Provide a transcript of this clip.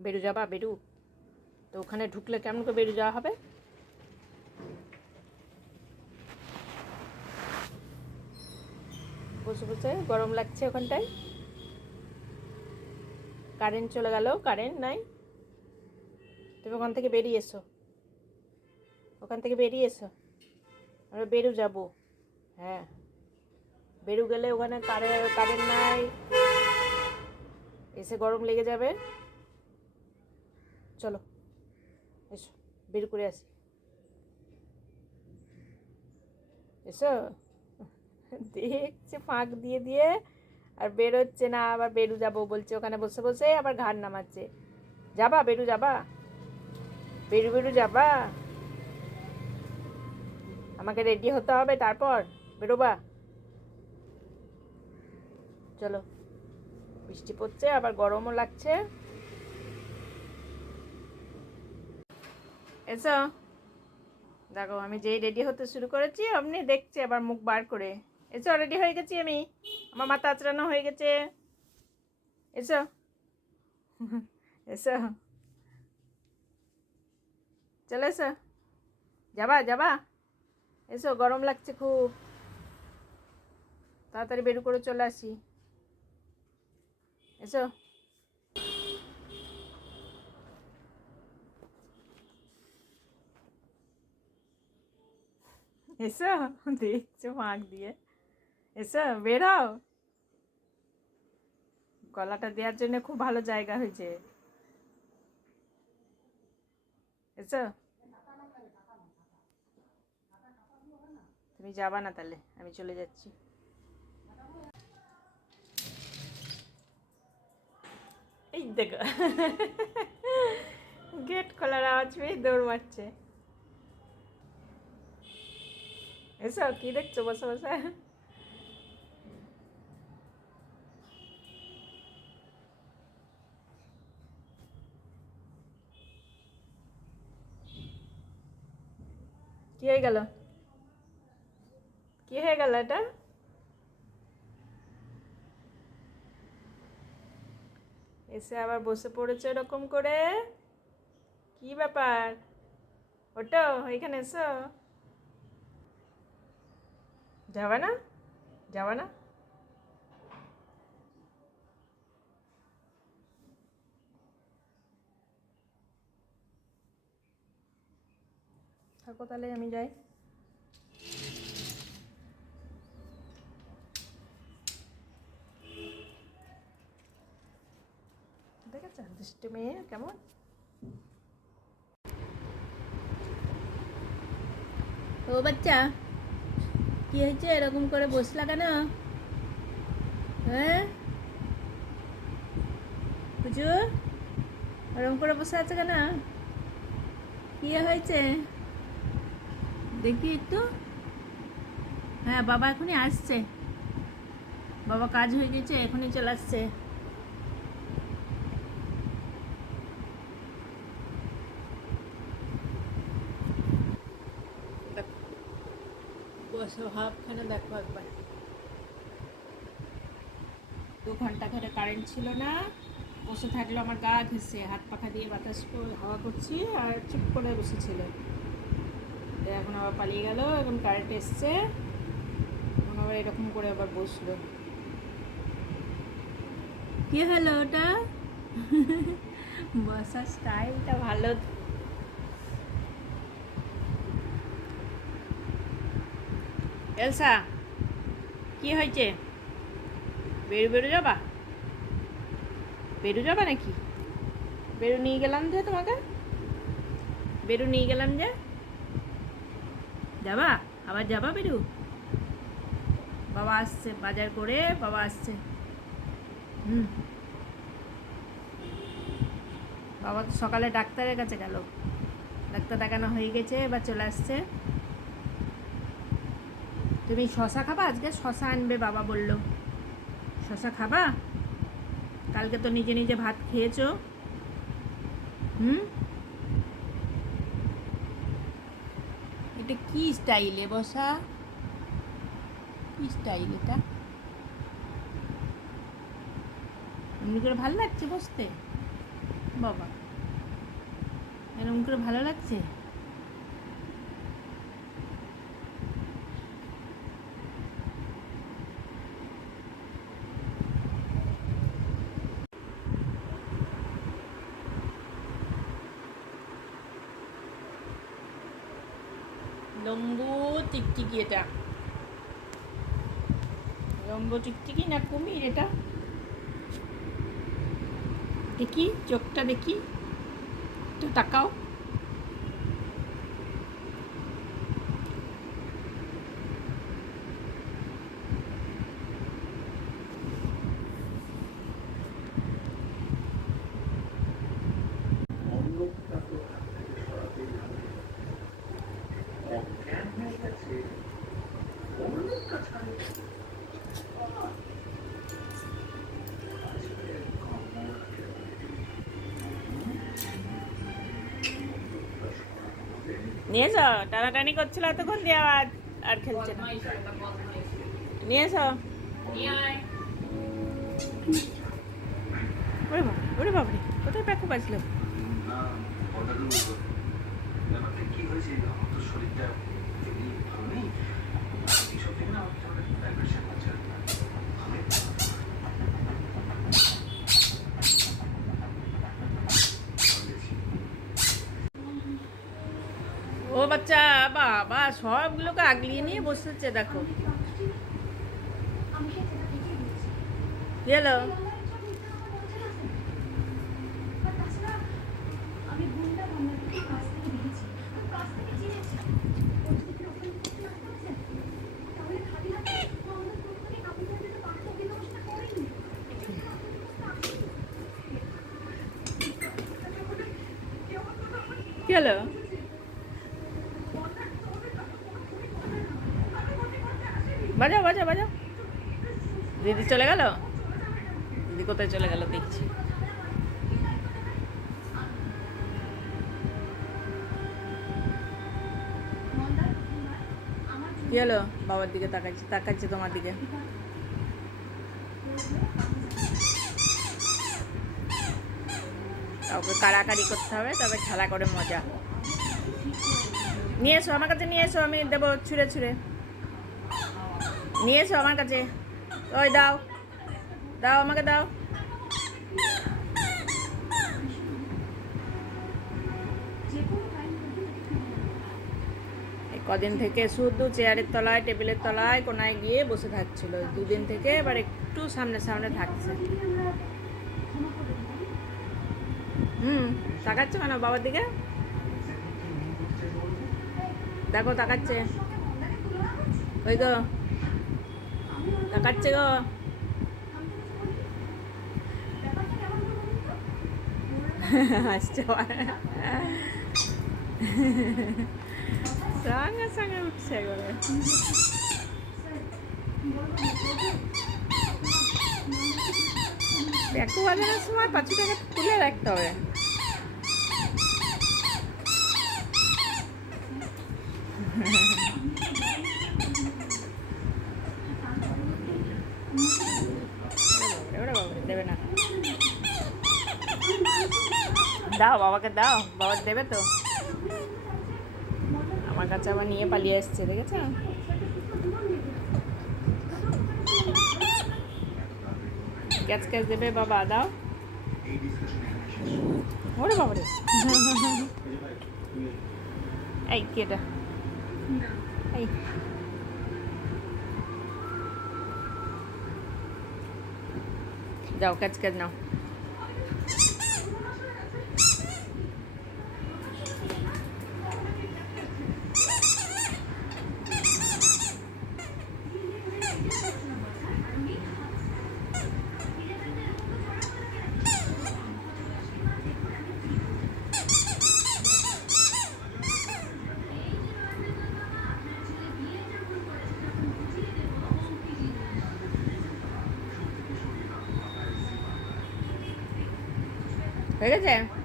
বেরু যাবা, বেরু। তো ওখানে ঢুকলে কেমন করে বেরু যাওয়া হবে? বসে বসে, গরম লাগছে ওখানটায়। কারেন্ট চলে গেল, কারেন্ট নাই। তুমি ওখান থেকে বেরিয়ে এসো। ওখান থেকে বেরিয়ে এসো। আমরা বেরু যাব। হ্যাঁ। বেরু গেলে ওখানে কারেন্ট কারেন্ট নাই। এসে গরম লেগে যাবে। চলো, এসো, বের করে আসি। এসো, দেখছে ফাঁক দিয়ে দিয়ে, আর বেরোচ্ছে না, আবার বেরু যাব বলছে, ওখানে বসে বসে আবার ঘাড় নামাচ্ছে। যাবা, বেরু যাবা? বেরু বেরু যাবা? আমাকে রেডি হতে হবে তারপর, বেরোবা? চলো, বৃষ্টি পড়ছে, আবার গরমও লাগছে। এসো। দেখো, আমি যেই রেডি হতে শুরু করেছি, অমনি দেখছি আবার মুখ বার করে। এসো রেডি হয়ে গেছি আমি। আমার মাথা আচড়ানো হয়ে গেছে। এসো। এসো। চলে এসো। যাবা যাবা। এসো, গরম লাগছে খুব। তাড়াতাড়ি বেরু করে চলে আসি। এসো। এসো, দেখছ ফাঁক দিয়ে। এসো বেরাও গলাটা দেওয়ার জন্য খুব ভালো জায়গা হয়েছে। এসো। তুমি যাবা না তাহলে, আমি চলে যাচ্ছি। এই দেখো, গেট খোলার আওয়াজ পেয়ে দৌড় মারছে। এসো কি দেখছ বসে বসে কি হয়ে গেল কি হয়ে গেল এটা এসে আবার বসে পড়েছে এরকম করে কি ব্যাপার ওটো এখানে এসো যাবে না? যাবে না? থাকো তাহলে আমি যাই। দেখেছ? দুষ্টু মেয়ে কেমন? ও বাচ্চা। কি হয়েছে? এরকম করে বসলা কেন? হ্যাঁ? পুজো এরকম করে বসে আছে কেন? কি হয়েছে? দেখি একটু। হ্যাঁ বাবা এখনই আসছে। বাবা কাজ হয়ে গেছে, এখনই চলে আসছে। বসে ভাবখানে দেখো একবার। দু ঘণ্টা ধরে কারেন্ট ছিল না, বসে থাকল আমার গা ঘেসে হাত পাখা দিয়ে বাতাস হাওয়া করছি, আর চুপ করে বসেছিল। এখন আবার পালিয়ে গেল, এখন কারেন্ট এসছে, এখন আবার এরকম করে আবার বসল। কি হলো ওটা? বসার স্টাইলটা ভালো। এলসা, কি হয়েছে? বেরু বেরু যাবা? বেরু যাবা নাকি? বেরু নিয়ে গেলাম যে তোমাকে। বেরু নিয়ে গেলাম যে। যাবা? আবার যাবা বেরু? বাবা আসছে, বাজার করে বাবা আসছে। হুম। বাবা তো সকালে ডাক্তারের কাছে গেল। ডাক্তার দেখানো হয়ে গেছে, এবার চলে আসছে। তুমি শশা খাবা? আজকে শশা আনবে, বাবা বলল। শশা খাবা? কালকে তো নিজে নিজে ভাত খেয়েছো। হুম? এটা কি স্টাইলে, বসা? কি স্টাইল এটা? এমনি করে ভালো লাগছে বসতে? বাবা, এরকম করে ভালো লাগছে? লম্বু টিকটিকি এটা। লম্বু টিকটিকি না কুমির এটা? দেখি চোখটা দেখি। একটু তাকাও অন্ধকার তো হাত থেকে সরাতেই হবে অজ্ঞান হয়ে গেছে অন্যটা ছাড়ে আজকে কমর নিয়ে এসো টানাটানি করছিল এতক্ষণ দিয়ে আর আর খেলছে না। নিয়ে এসো ওরে বাবা, ওরে বাবারে কোথায় প্যাকু বাজলো? কি হয়েছে? শরীরটা ও বাচ্চা বাবা সবগুলোকে আগলিয়ে নিয়ে বসেছে দেখো। কি হলো আমি গুন্ডা বান্ধবীকে কাছ থেকে দেখেছি কাছ থেকে চিনেছি ও যদি কিনা ওখানে কিছু না করেছে তাহলে খালি হাতে ও আমাদের ফোন করে কাপড় ধরে দিতে পারতো কিন্তু ও সেটা করেনি হলো বাজাও বাজাও বাজাও। দিদি চলে গেল? দিদি কোথায় চলে গেল দেখছি। কি হলো? বাবার দিকে তাকাচ্ছি তাকাচ্ছি তোমার দিকে। কাউকে কাড়াকাড়ি করতে হবে তবে খেলা করে মজা। নিয়ে এসো আমার কাছে, নিয়ে এসো, আমি দেবো ছুঁড়ে ছুঁড়ে। নিয়ে এসো আমার কাছে। ওই দাও দাও আমাকে দাও। কদিন থেকে শুধু চেয়ারের তলায়, টেবিলের তলায়, কোনায় গিয়ে বসে থাকছিল। দুদিন থেকে এবার একটু সামনে সামনে থাকছে। হুম, তাকাচ্ছে কেন বাবার দিকে? দেখো, তাকাচ্ছে। ওই গো, তাকাচ্ছে গো। আসছে সঙ্গে সঙ্গে উঠছে একবারে। ব্যাকু বাজানোর সময় পাখিটাকে তুলে রাখতে হবে ওরে বাবা, দেবে না। দাও বাবাকে দাও বাবা দেবে তো। আমার কাছে আবার নিয়ে পালিয়ে এসছে দেখেছ? ক্যাচ ক্যাচ দেবে বাবা দাও। এই ওরে বাবারে এই কি এটা? এই। যাও ক্যাচ ক্যাচ নাও। হয়ে গেছে